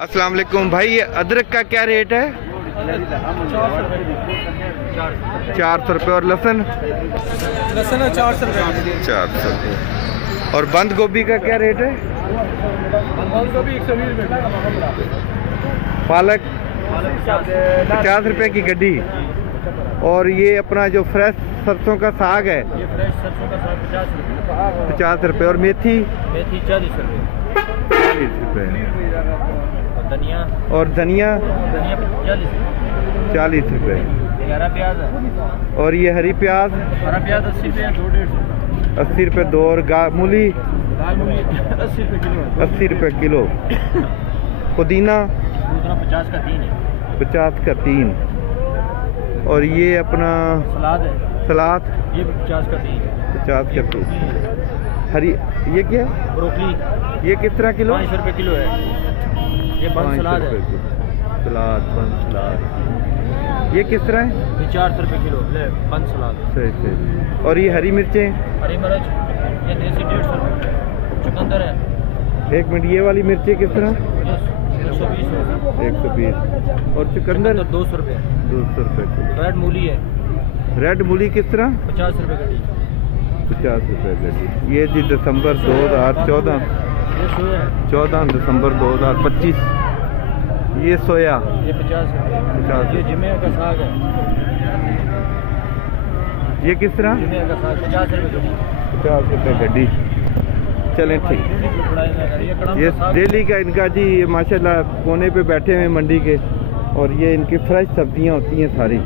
अस्सलाम वालेकुम भाई, ये अदरक का क्या रेट है? 400 रुपये। और लहसुन? लहसुन 400 रुपये। 400 रुपये। और बंद गोभी का क्या रेट है? बंद गोभी 120 रुपये। पालक 50 रुपये की गड्डी। और ये अपना जो फ्रेश सरसों का साग है, ये फ्रेश सरसों का साग 50 रुपये। 50 रुपये। और मेथी? मेथी 40 रुपये। 40 रुपये। धनिया? और धनिया? धनिया 40 रुपये। हरा प्याज है। और ये हरी प्याज? हरा प्याज 80 रुपये, 2 80 रुपये 2। और मूली? दाल मूली 80 रुपये किलो। 80 रुपये किलो। पुदीना? पुदीना 50 का 3 है। 50 का 3। और ये अपना सलाद है, सलाद? ये 50 का 3 है। 50 का 3। हरी ये क्या है? ब्रोकली ये किस तरह किलो? 500 रुपये किलो है। ये बंद सलाद है। सलाद, बंद सलाद। ये किस तरह है? ये 400 रुपये किलो ले बंद सलाद। सही सही। और ये हरी मिर्चें? हरी मिर्च ये देसी 150 रुपये। चुकंदर है। 1 मिनट, ये वाली मिर्चें किस तरह? 120 रुपये। 120। और चुकंदर? 200 रुपये। 200 रुपये किलो। रेड मूली है। रेड मूली किस तरह? 50 रुपये गड्डी। 50 रुपये गड्डी। ये जी दिसंबर 2014, ये सोया है। 14 दिसंबर 2025। ये सोया? ये 50 रुपये। 50। ये जिमे का साग है। ये किस तरह? जिमे का साग 50 रुपये गड्डी। 50 रुपये गड्डी। चलें ठीक। ये डेली का इनका जी, ये माशाल्लाह कोने पे बैठे हुए मंडी के। और ये इनकी फ्रेश सब्जियां होती हैं सारी।